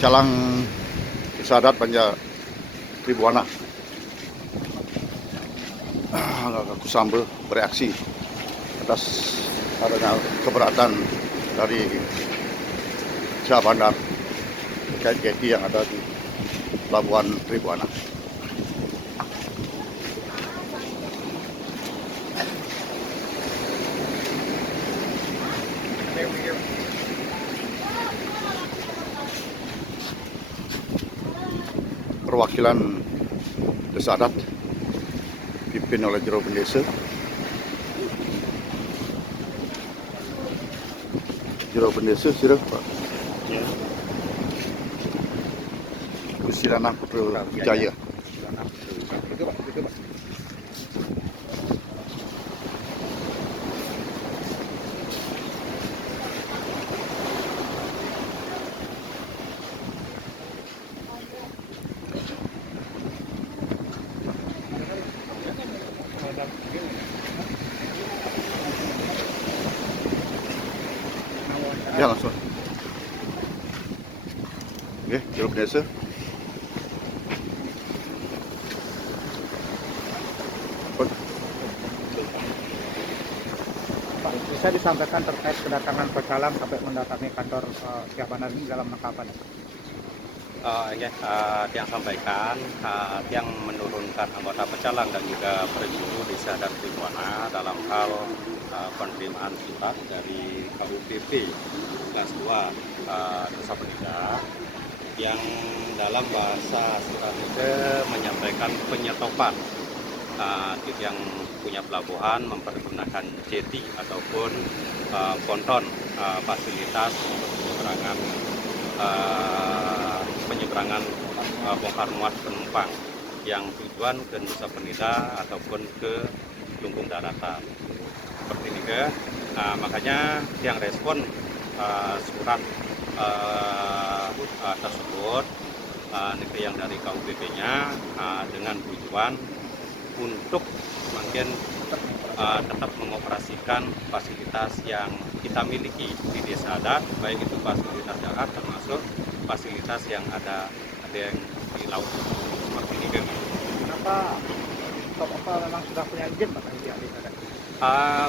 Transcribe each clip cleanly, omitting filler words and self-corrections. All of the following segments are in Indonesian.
Calang Desa Adat Banjar Tribuana Kusambel bereaksi atas adanya keberatan dari Syah Bandar terkait jeti yang ada di Pelabuhan Tribuana. Perwakilan Desa Adat dipimpin oleh Jero Bendesa. Jero Bendesa sirah Pak. Ya. Kusirana Putra Jaya. Itu Pak. Ya langsung. Oke, Jero Bendesa. Pak, bisa disampaikan terkait kedatangan pecalang sampai mendatangi kantor Syah Bandar ini dalam rangka apa? Tiang sampaikan, Tiang menurunkan anggota pecalang dan juga perjuru Desa dan Tribuana dalam hal penerimaan surat dari KUPP kelas 2 Nusa Penida yang dalam bahasa surat itu menyampaikan penyetopan yang punya pelabuhan mempergunakan jeti ataupun ponton fasilitas penyeberangan bongkar muat penumpang yang tujuan ke Nusa Penida ataupun ke Lumbung Daratan. Seperti ini makanya yang respon surat tersebut yang dari KUPP-nya dengan tujuan untuk semakin tetap mengoperasikan fasilitas yang kita miliki di Desa Adat, baik itu fasilitas darat termasuk fasilitas yang ada yang di laut seperti ini. Kenapa memang sudah punya izin Pak di Desa Adat?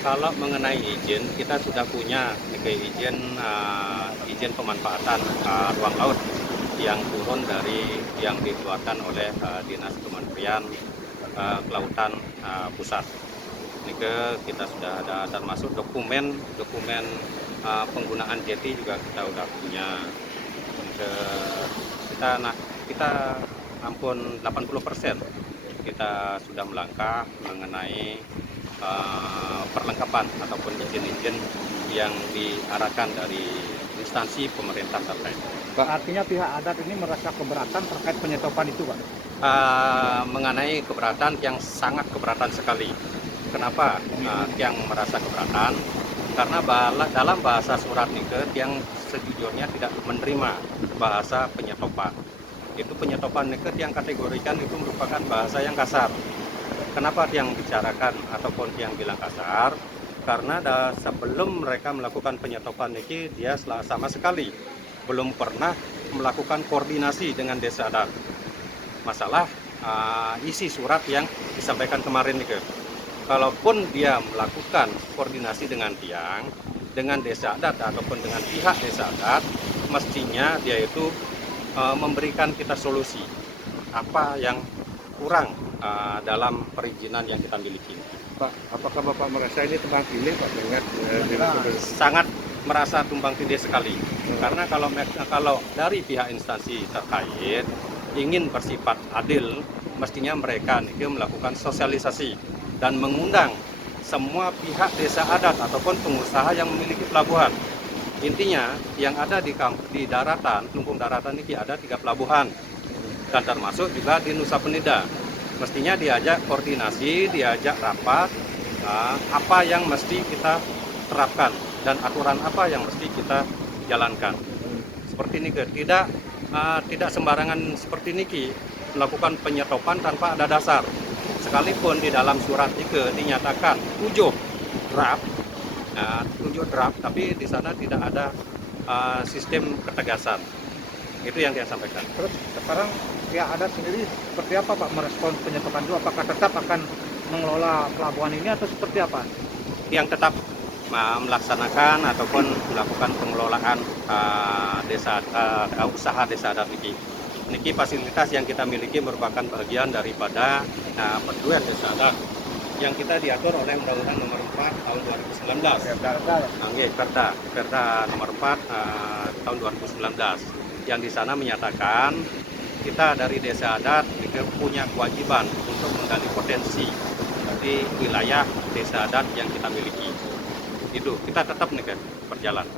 Kalau mengenai izin, kita sudah punya izin pemanfaatan ruang laut yang turun dari yang dikeluarkan oleh Dinas Kementerian Kelautan Pusat. Ini kita sudah ada termasuk dokumen penggunaan jeti juga kita sudah punya. Kita ampun 80% kita sudah melangkah mengenai perlengkapan ataupun izin-izin yang diarahkan dari instansi pemerintah terkait. Pak, artinya pihak adat ini merasa keberatan terkait penyetopan itu Pak? Mengenai keberatan yang sangat keberatan sekali. Kenapa yang merasa keberatan? Karena dalam bahasa surat niket yang sejujurnya tidak menerima bahasa penyetopan. Itu penyetopan niket yang kategorikan itu merupakan bahasa yang kasar. Kenapa yang bicarakan ataupun yang bilang kasar? Karena sebelum mereka melakukan penyetopan ini dia sama sekali belum pernah melakukan koordinasi dengan Desa Adat. Masalah isi surat yang disampaikan kemarin nih, kalaupun dia melakukan koordinasi dengan Tiang, dengan Desa Adat ataupun dengan pihak Desa Adat, mestinya dia itu memberikan kita solusi apa yang kurang dalam perizinan yang kita miliki. Pak, apakah Bapak merasa ini tumbang tindih Pak dengan Sangat merasa tumbang tindih sekali. Karena kalau dari pihak instansi terkait ingin bersifat adil, mestinya mereka melakukan sosialisasi dan mengundang semua pihak Desa Adat ataupun pengusaha yang memiliki pelabuhan. Intinya yang ada di daratan, Lumbung Daratan ini ada 3 pelabuhan dan termasuk juga di Nusa Penida. Mestinya diajak koordinasi, diajak rapat, apa yang mesti kita terapkan dan aturan apa yang mesti kita jalankan. Seperti ini tidak sembarangan seperti ini melakukan penyetopan tanpa ada dasar. Sekalipun di dalam surat itu dinyatakan 7 draft, tapi di sana tidak ada sistem ketegasan. Itu yang dia sampaikan. Terus sekarang pihak adat sendiri seperti apa Pak merespon penyetopan itu? Apakah tetap akan mengelola pelabuhan ini atau seperti apa? Yang tetap melaksanakan ataupun melakukan pengelolaan usaha desa adat niki fasilitas yang kita miliki merupakan bagian daripada perduet desa adat yang kita diatur oleh Undang-Undang Nomor 4 tahun 2019. Perda Nomor 4 tahun 2019 yang di sana menyatakan kita dari desa adat punya kewajiban untuk menggali potensi di wilayah desa adat yang kita miliki. Itu kita tetap nih berjalan.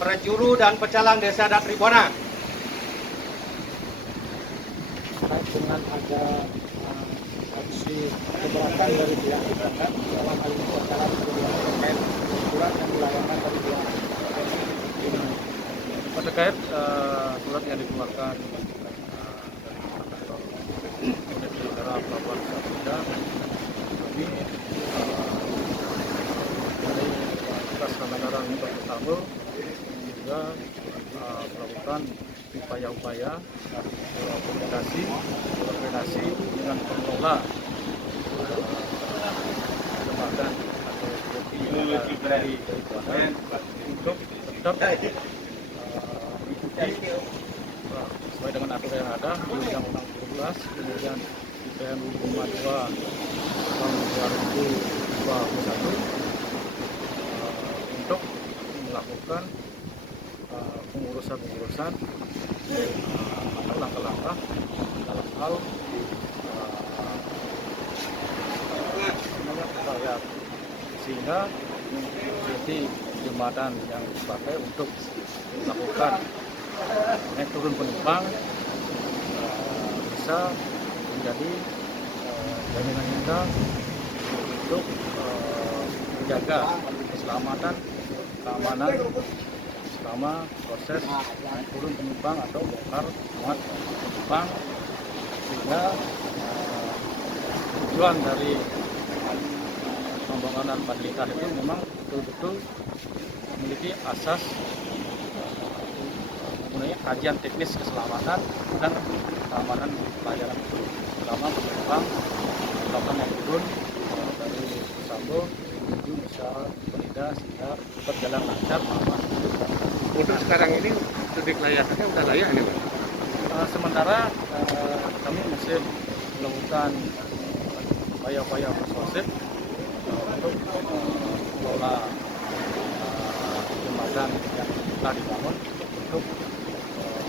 Prajuru dan pecalang desa adat Tribona. Terkait dengan ada opsi keberatan dari pihak adat dalam hal ini pecalang terkait surat yang dilayangkan dari pihak terkait surat yang dikeluarkan dari Saudara Pelabuhan Samudra, kami dari atas Saudara Untuk Sambo juga melakukan upaya-upaya koordinasi dengan pengelola jembatan atau dari untuk tetap sesuai dengan aturan yang ada di Undang-Undang 12, kemudian IPN 52 tahun 2021 untuk melakukan pengurusan atau langkah-langkah dalam hal upaya sehingga jadi jembatan yang dipakai untuk melakukan naik turun penumpang bisa menjadi jaminan kita untuk menjaga keselamatan, keamanan selama proses naik turun penumpang atau bongkar muat penumpang, sehingga tujuan dari pembangunan fasilitas itu memang betul-betul memiliki asas mempunyai kajian teknis keselamatan dan keamanan pelayanan terutama penumpang melakukan naik turun dari Sambo menuju Nusa Penida sehingga berjalan lancar aman. Untuk sekarang ini titik layaknya udah layak ini Pak? Sementara kami masih melakukan upaya-upaya persuasif untuk mengelola jembatan yang telah dibangun untuk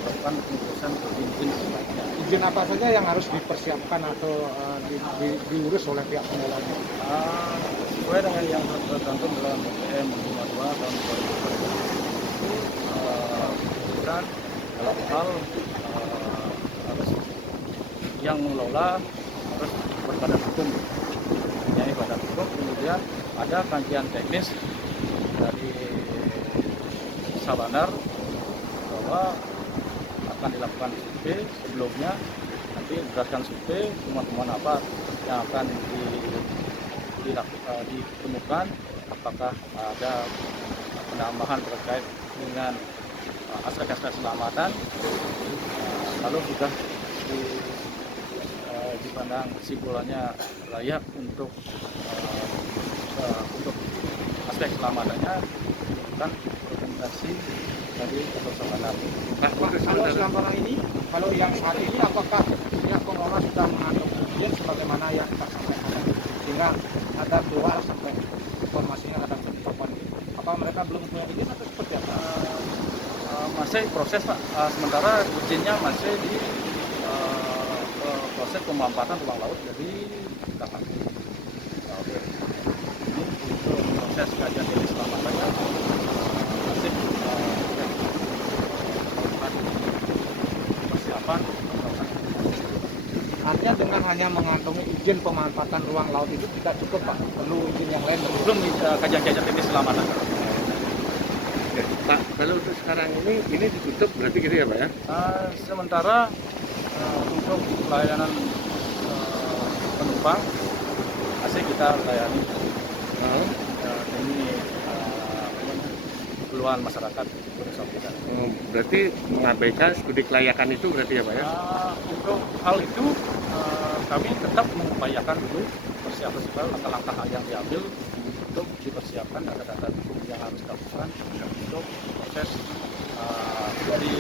melakukan pengurusan izin sebaiknya. izin apa saja yang harus dipersiapkan atau diurus oleh pihak pengelolanya? Sesuai dengan yang tercantum dalam BPM 52 tahun 2020 dan dalam hal harus yang mengelola harus berbadan hukum, mempunyai badan hukum, kemudian ada kajian teknis dari Sabanar bahwa akan dilakukan survei sebelumnya, nanti berdasarkan survei temuan-temuan apa yang akan ditemukan, apakah ada penambahan terkait dengan aspek-aspek keselamatan, lalu sudah dipandang kesimpulannya layak untuk aspek keselamatannya dan rekomendasi dari Dr. Sabanar. Pak, kalau selama ini, kalau yang saat ini apakah pihak pengelola sudah menganggap izin sebagaimana yang kita sampaikan sehingga ada keluar sampai informasinya ada penetapan ini? Apa mereka belum punya izin atau seperti apa? Masih proses Pak, sementara izinnya masih di proses pemampatan ruang laut dari belakang. Ini untuk proses kajian dari keselamatannya masih persiapan. Artinya dengan hanya mengantongi izin pemanfaatan ruang laut itu tidak cukup Pak, perlu izin yang lain. Belum kajian-kajian teknis keselamatan. Oke. Pak, kalau untuk sekarang ini ditutup berarti gitu ya Pak ya? Sementara untuk pelayanan penumpang masih kita layani kebutuhan masyarakat Gunung Sampurna. Berarti mengabaikan studi kelayakan itu berarti ya Pak ya? Untuk hal itu kami tetap mengupayakan dulu persiapan langkah-langkah yang diambil untuk dipersiapkan data-data hukum yang harus dilakukan untuk proses dari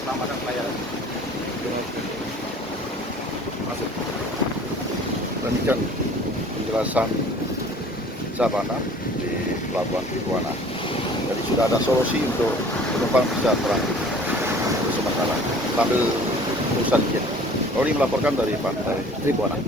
keselamatan pelayaran. Masuk. Demikian penjelasan Sabana di Pelabuhan Tribuana. Jadi sudah ada solusi untuk penumpang bisa transit sementara sambil urusan izin. Roni melaporkan dari Pantai Tribuana.